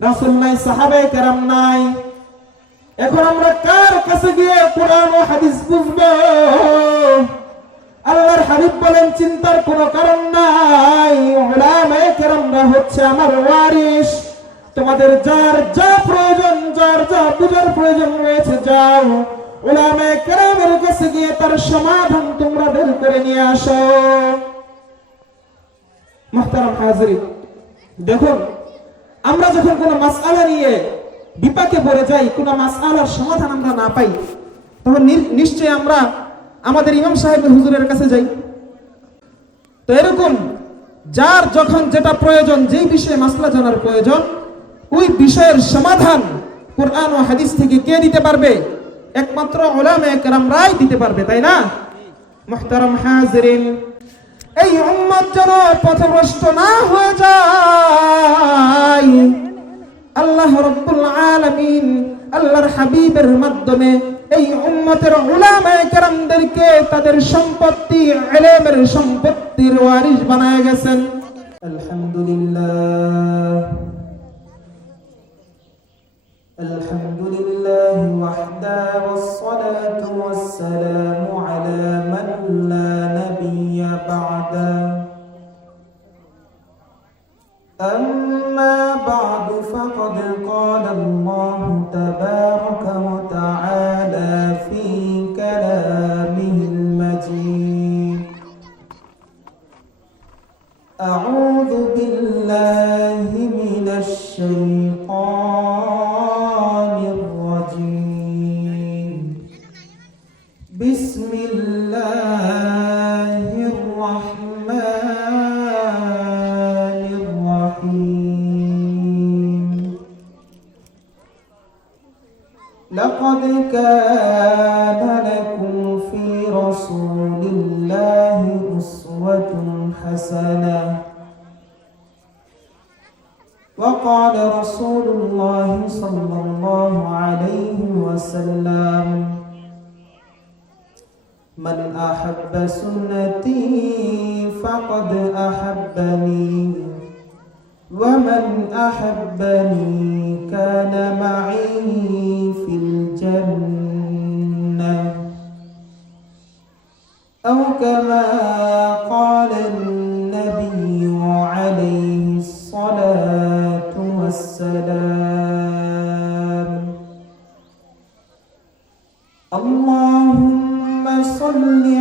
রাসূল নাই সাহাবে কেরাম নাই। এখন আমরা কার কাছে গিয়ে কোরআন ও হাদিস বুঝব? আল্লাহর হাবিব বলেন, চিন্তার কোনো কারণ নাই। উলামায়ে কেরামরা হচ্ছে আমার ওয়ারিস তোমাদের যার যা প্রয়োজন, যার যা বুঝার প্রয়োজন রয়েছে, যাও। উলামায়ে কেরামের কাছে গিয়ে তার সমাধান তোমরা বের করে নিয়ে আসো। মুহতারাম দেখুন আমরা যখন কোনো মাসআলা নিয়ে বিপাকে পড়ে যাই, কোনো মাসআলার সমাধান আমরা না পাই, তখন নি- নিশ্চয়ই আমরা আমাদের ইমাম সাহেবের হুজুরের কাছে যাই। তো এরকম যার যখন যেটা প্রয়োজন, যেই বিষয়ে মাসলা জানার প্রয়োজন, ওই বিষয়ের সমাধান কোরআন ও হাদিস থেকে কে দিতে পারবে? একমাত্র ওলামে কেরামরাই দিতে পারবে, তাই না? মুহতারাম হাজিরিন। এই উম্মত যেন পথভ্রষ্ট না হয়ে যায় আল্লাহ রব্বুল আলামিন আল্লাহর হাবিবের মাধ্যমে এই উম্মতের উলামায়ে কেরামদেরকে তাদের সম্পত্তি ইলমের সম্পত্তির ওয়ারিস বানায় গেছেন আলহামদুলিল্লাহ الحمد لله وحده والصلاة والسلام على من لا نبي بعدا أما كان لكم في رسول الله أسوة حسنة وقال رسول الله صلى الله عليه وسلم من أحب سنتي فقد أحبني ومن أحبني كان معي في الجنة. أو كما قال النبي عليه الصلاة والسلام اللهم صل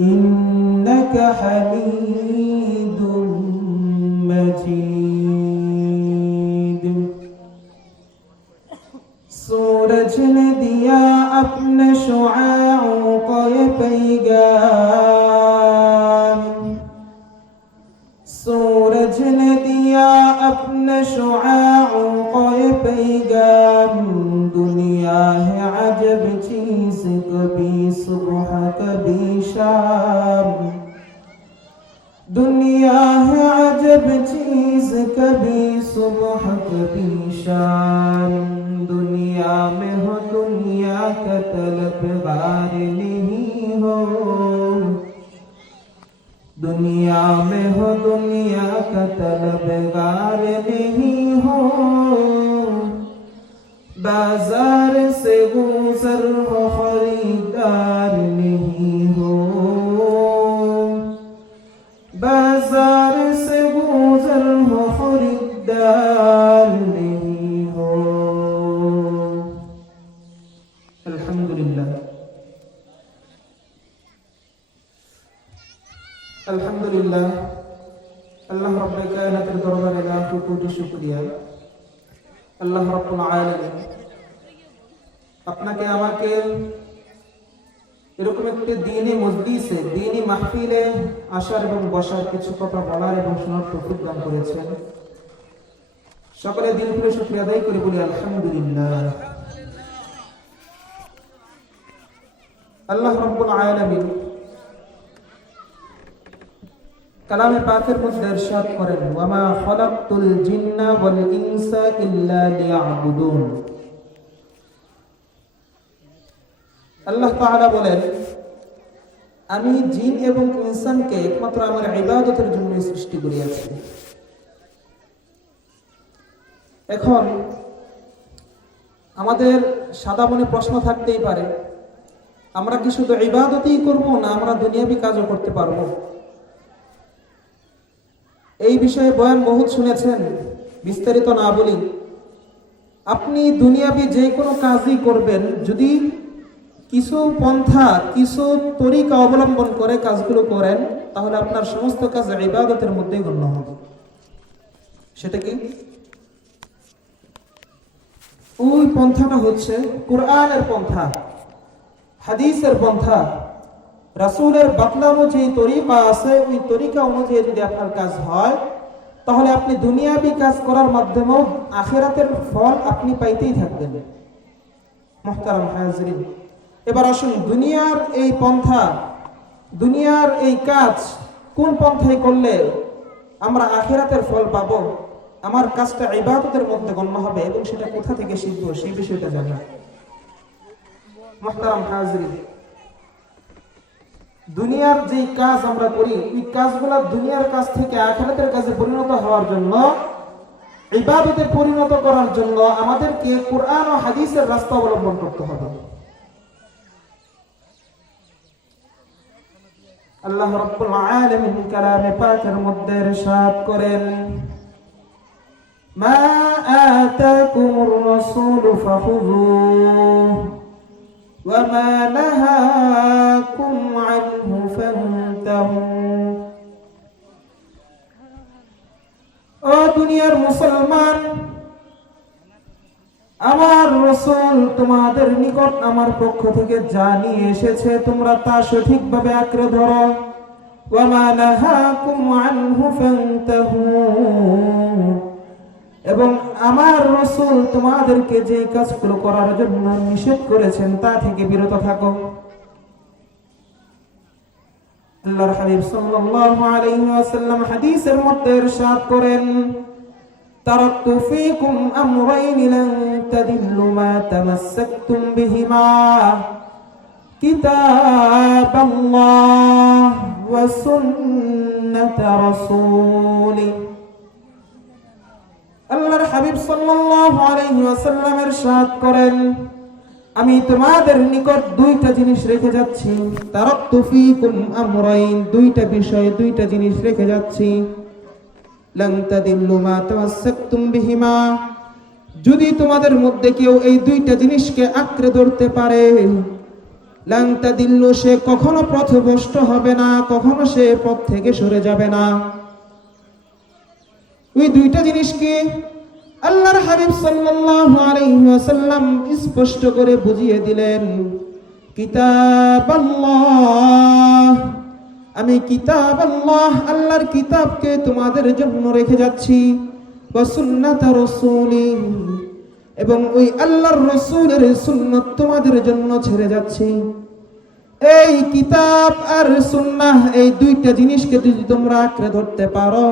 إنك حميد يمسك بي صبحك بي شام دنیا ہے عجب چیز کبھی صبح کبھی شام دنیا میں ہو دنیا کا طلبگار نہیں ہو دنیا میں ہو دنیا کا طلبگار نہیں ہو بازار سے گزر ہو লাখো কোটি শুকরিয়া। আল্লাহ রব্বুল আপনাকে আমাকে এরকম একটি দিনী মজলিসে দিনী মাহফিলে আসার এবং বসার কিছু কথা বলার এবং শোনার তৌফিক দান করেছেন। সকলে দিল খুলে শুকরিয়া আদায় করে বলি, আলহামদুলিল্লাহ। আল্লাহ রব্বুল আলামিন কালামে পাকের মধ্যে ইরশাদ করেন, ওয়ামা খালাকতুল জিন্না ওয়াল ইনসা ইল্লা লিয়াবুদুন। আল্লাহ তাআলা বলেন, আমি জিন এবং ইনসানকে একমাত্র আমার ইবাদতের জন্য সৃষ্টি করিয়াছি। এখন আমাদের সাদা মনে প্রশ্ন থাকতেই পারে, আমরা কি শুধু ইবাদতই করব না আমরা দুনিয়াবি কাজও করতে পারব? এই বিষয়ে বয়ান বহুত শুনেছেন, বিস্তারিত না বলি। আপনি দুনিয়াবি যে কোনো কাজই করবেন, যদি কিছু পন্থা, কিছু তরিকা অবলম্বন করে কাজগুলো করেন, তাহলে আপনার সমস্ত কাজ ইবাদতের মধ্যেই গণ্য হবে। সেটা কি? ওই পন্থাটা হচ্ছে কোরআনের পন্থা, হাদিসের পন্থা। রাসূলের বাতলানো যে তরিকা আছে, ওই তরিকা অনুযায়ী যদি আপনার কাজ হয়, তাহলে আপনি দুনিয়াবি কাজ করার মাধ্যমেও আখেরাতের ফল আপনি পাইতেই থাকবেন। মোহতারাম হাজরিন, এবার আসুন দুনিয়ার এই পন্থা, দুনিয়ার এই কাজ কোন পন্থায় করলে আমরা আখেরাতের ফল পাবো? আমার কাজটা ইবাদতের মধ্যে গণ্য হবে এবং সেটা কোথা থেকে শিখব সেই বিষয়টা জানা। মোহতারাম হাজরিন দুনিয়ার যে কাজ আমরা করি ওই কাজগুলো দুনিয়ার কাজ থেকে আখেরাতের কাজে পরিণত হওয়ার জন্য, ইবাদতে পরিণত করার জন্য আমাদেরকে কোরআন ও হাদিসের রাস্তা অবলম্বন করতে হবে। আল্লাহ রাব্বুল আলামিন কালামে পাকের মধ্যে ইরশাদ করেন, মা আতাকুমুর রাসূল ফাখুযুহু। وما نهاكم عنه فانتهوا ও দুনিয়ার মুসলমান আমার রসুল তোমাদের নিকট আমার পক্ষ থেকে যা নিয়ে এসেছে তোমরা তা সঠিকভাবে আঁকড়ে ধরো ওয়ামা নাহাকুম আনহু ফান্তাহু এবং আমার রসুল তোমাদেরকে যে কাজগুলো করার জন্য নিষেধ করেছেন, তা থেকে বিরত থাকো। আল্লাহর হাবিব সাল্লাল্লাহু আলাইহি ওয়াসাল্লাম হাদিসের মধ্যে করেন তারাকতু ফীকুম আমরাইন লান তাদিল্লু মা তামাসসাকতুম বিহিমা ওয়া সুন্নাত রাসূলিহি আল্লাহর হাবিব সাল্লাল্লাহু আলাইহি ওয়াসাল্লামের সাথ করেন, আমি তোমাদের নিকট দুইটা জিনিস রেখে যাচ্ছি। তারাক্তু ফীকুম আমরাইন, দুইটা বিষয় দুইটা জিনিস রেখে যাচ্ছি। লান তাদিল্লু মা তামাসসাকতুম বিহিমা, যদি তোমাদের মধ্যে কেউ এই দুইটা জিনিসকে আঁকড়ে ধরতে পারে লান তাদিল্লু সে কখনো পথভ্রষ্ট হবে না, কখনো সে পথ থেকে সরে যাবে না। ওই দুইটা জিনিসকে আল্লাহর হাবিব সাল্লাল্লাহু আলাইহি ওয়াসাল্লাম স্পষ্ট করে বুঝিয়ে দিলেন কিতাব আল্লাহ আমি কিতাব আল্লাহ আল্লাহর কিতাবকে তোমাদের জন্য রেখে যাচ্ছি সুন্নাত রাসূলি। এবং ওই আল্লাহর রাসূলের সুন্নাত তোমাদের জন্য ছেড়ে যাচ্ছি। এই কিতাব আর সুন্নাহ, এই দুইটা জিনিসকে যদি তোমরা আঁকড়ে ধরতে পারো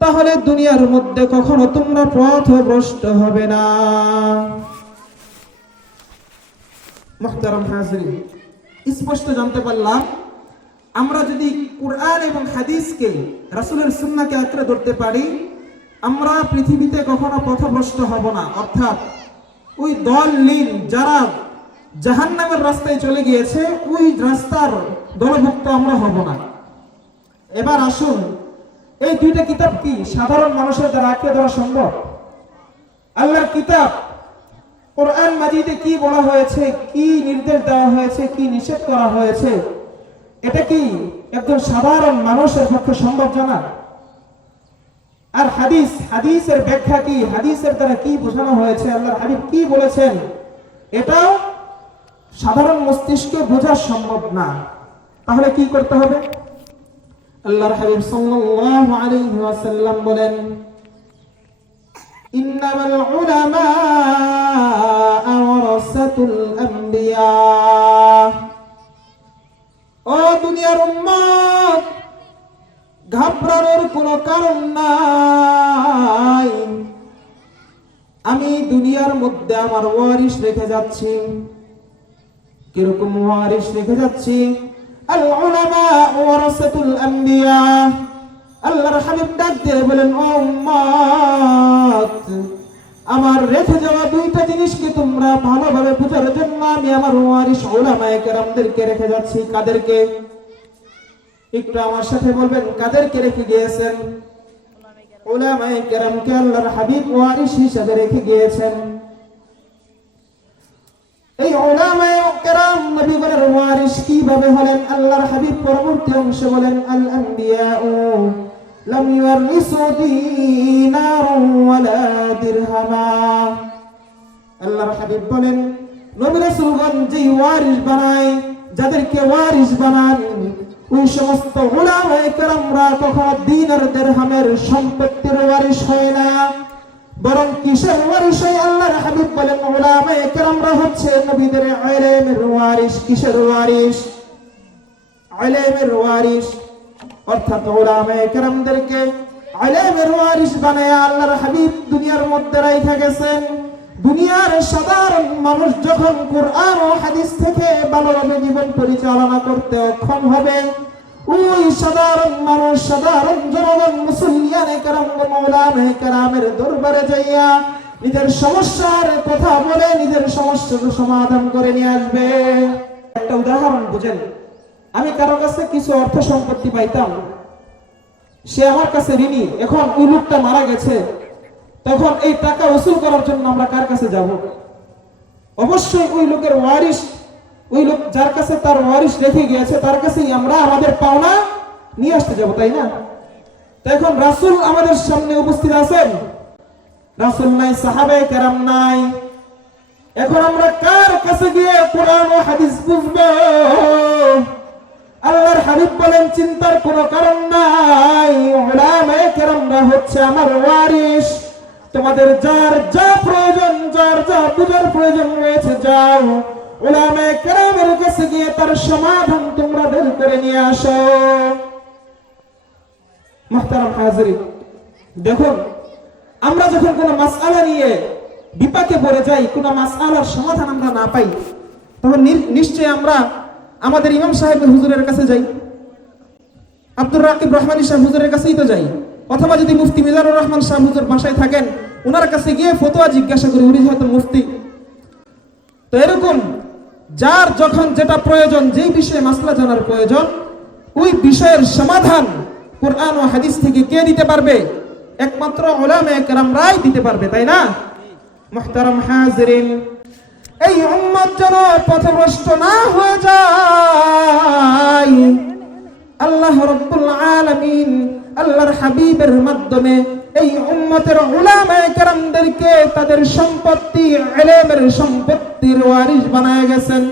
তাহলে দুনিয়ার মধ্যে কখনো তোমরা পথভ্রষ্ট হবে না। স্পষ্ট জানতে পারলাম, আমরা যদি কোরআন এবং হাদিসকে, রাসূলের সুন্নাকে আঁকড়ে ধরতে পারি, আমরা পৃথিবীতে কখনো পথভ্রষ্ট হব না। অর্থাৎ ওই দল লীন যারা জাহান্নামের রাস্তায় চলে গিয়েছে, ওই রাস্তার দলভুক্ত আমরা হব না। এবার আসুন এই দুইটা কিতাব কি? সাধারণ মানুষের দ্বারা আঁকড়ে ধরা সম্ভব? আল্লাহর কিতাব, কোরআন মাজিদে কি বলা হয়েছে, কি নির্দেশ দেওয়া হয়েছে, কি নিষেধ করা হয়েছে? এটা কি একজন সাধারণ মানুষের পক্ষে সম্ভব জানা আর হাদিস, হাদিসের ব্যাখ্যা কি? হাদিসের দ্বারা কি বোঝানো হয়েছে? আল্লাহর হাবিব কি বলেছেন? এটাও সাধারণ মস্তিষ্কে বোঝা সম্ভব না। তাহলে কি করতে হবে? আল্লাহর হাবিব সাল্লাল্লাহু আলাইহি ওয়াসাল্লাম বলেন, ইন্নামাল উলামা ওয়ারাসাতুল আমবিয়া। ও দুনিয়ার উম্মত, ঘাবড়ানোর কোনো কারণ নাই। আমি দুনিয়ার মধ্যে আমার ওয়ারিশ রেখে যাচ্ছি। কীরকম ওয়ারিশ রেখে যাচ্ছি? উলামা ওয়ারাসাতুল আমবিয়া আল্লাহর হাবিব ডাক দিয়ে বলেন, ও উম্মত, আমার রেখে যাওয়া দুইটা জিনিসকে তোমরা ভালোভাবে বোঝার জন্য আমি আমার ওয়ারিশ উলামায়ে কেরামদেরকে রেখে যাচ্ছি। কাদেরকে? একটু আমার সাথে বলবেন, কাদেরকে রেখে গিয়েছেন? উলামায়ে কেরামকে আল্লাহর হাবিব ওয়ারিশ হিসেবে রেখে গিয়েছেন। এই কীভাবে হলেন? আল্লাহর হাবিব পরবর্তী অংশে বলেন আল আনবিয়াউ লাম ইউরিসু দীনার ওয়ালা দিরহামা। আল্লাহর হাবিব বলেন, নবী রাসূলগণ যে ওয়ারিশ বানায়, যাদেরকে ওয়ারিশ বানান, ওই সমস্ত উলামায়ে কেরামরা কখনো দিন আর দিরহামের সম্পত্তির ওয়ারিশ হয় না। বরং কিসের ওয়ারিশ আল্লাহর হাবিব বলেন, উলামায়ে কেরামরা হচ্ছে নবীদের ইলমের ওয়ারিশ কিসের ওয়ারিশ? ইলমের ওয়ারিশ। অর্থাৎ উলামায়ে কেরামদেরকে ইলমের ওয়ারিশ বানায় আল্লাহর হাবিব দুনিয়ার মধ্যে রাইখা গেছেন। দুনিয়ার সাধারণ মানুষ যখন কোরআন ও হাদিস থেকে ভালোভাবে জীবন পরিচালনা করতে অক্ষম হবে ওই সাধারণ মানুষ, সাধারণ জনগণ মুসলিয়ানে কেরাম মৌলানে কেরামের দরবারে যাইয়া নিজের সমস্যার কথা বলে নিজের সমস্যার সমাধান করে নিয়ে আসবে। একটা উদাহরণ বুঝেন। আমি কারও কাছে কিছু অর্থ সম্পত্তি পাইতাম, সে আমার কাছে ঋণী, এখন ওই লোকটা মারা গেছে, তখন এই টাকা উসুল করার জন্য আমরা কার কাছে যাব? অবশ্যই ওই লোকের ওয়ারিশ ওই লোক যার কাছে তার ওয়ারিশ রেখে গিয়েছে, তার কাছেই আমরা আমাদের পাওনা নিয়ে আসতে যাব, তাই না? এখন রাসূল আমাদের সামনে উপস্থিত আছেন? রাসূল নাই সাহাবে কেরাম নাই। এখন আমরা কার কাছে গিয়ে কোরআন ও হাদিস বুঝব? আল্লাহর হাবিব বলেন, চিন্তার কোনো কারণ নাই। উলামায়ে কেরামরা হচ্ছে আমার ওয়ারিশ। তোমাদের যার যা প্রয়োজন, যার যা বুঝার প্রয়োজন রয়েছে, যাও। উলামায়ে কেরামের কাছে গিয়ে তার সমাধান তোমরা বের করে নিয়ে আসো। মুহতারাম হাজিরিন দেখুন, আমরা যখন কোনো মাসআলা নিয়ে বিপাকে পড়ে যাই, কোনো মাসআলার সমাধান আমরা না পাই, তখন নি- নিশ্চয়ই আমরা আমাদের ইমাম সাহেব হুজুরের কাছে যাই, আব্দুর রাকিব রহমানী সাহেব হুজুরের কাছেই তো যাই, অথবা যদি মুফতি মিজানুর রহমান সাহেব হুজুর বাসায় থাকেন ওনার কাছে গিয়ে ফতোয়া জিজ্ঞাসা করি, উনি হয়তো মুফতি। তো এরকম যার যখন যেটা প্রয়োজন, যেই বিষয়ে মাসলা জানার প্রয়োজন, ওই বিষয়ের সমাধান কোরআন ও হাদিস থেকে কে দিতে পারবে? একমাত্র ওলামে কেরামরাই দিতে পারবে, তাই না? মুহতারাম হাজিরিন, এই উম্মত যেন পথভ্রষ্ট না হয়ে যায়। আল্লাহ রব্বুল আলামিন আল্লাহর হাবিবের মাধ্যমে এই উম্মতের উলামায়ে কেরামদেরকে তাদের সম্পত্তি ইলমের সম্পত্তির ওয়ারিশ বানায় গেছেন।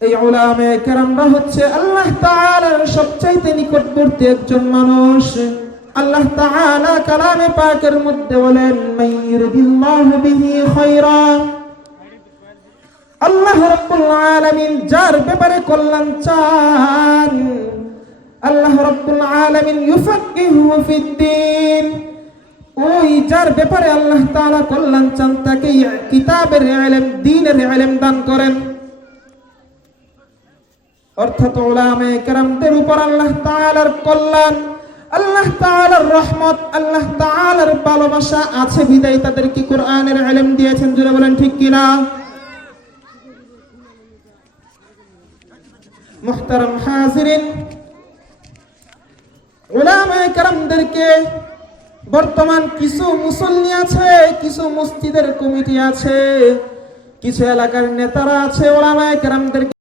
এই উলামায়ে কেরামরা হচ্ছে আল্লাহ তাআলার সবচাইতে নিকটবর্তী একজন মানুষ। আল্লাহ তাআলা কালামে পাকের মধ্যে বলেন মাইয়ুরিদিল্লাহু বিহি খায়রা। আল্লাহ রাব্বুল আলামিন যার ব্যাপারে কল্যাণ চান আল্লাহ রাব্বুল আলামিন ইউফাক্কিহু ফিদ্দিন ওই যার ব্যাপারে আল্লাহ তাআলা কল্যাণ চান তাকে কিতাবের ইলম দ্বীনের ইলম দান করেন। অর্থাৎ উলামায়ে কেরামদের উপর আল্লাহ তাআলার কল্যাণ, আল্লাহ তাআলার রহমত, আল্লাহ তাআলার ভালোবাসা আছে বিদায় তাদেরকে কোরআনের ইলম দিয়েছেন জুড়ে বলেন ঠিক কিনা? মুহতারাম হাজিরিন উলামায়ে কেরামদেরকে বর্তমান কিছু মুসল্লি আছে, কিছু মসজিদের কমিটি আছে, কিছু এলাকার নেতারা আছে ওলামায়ামদেরকে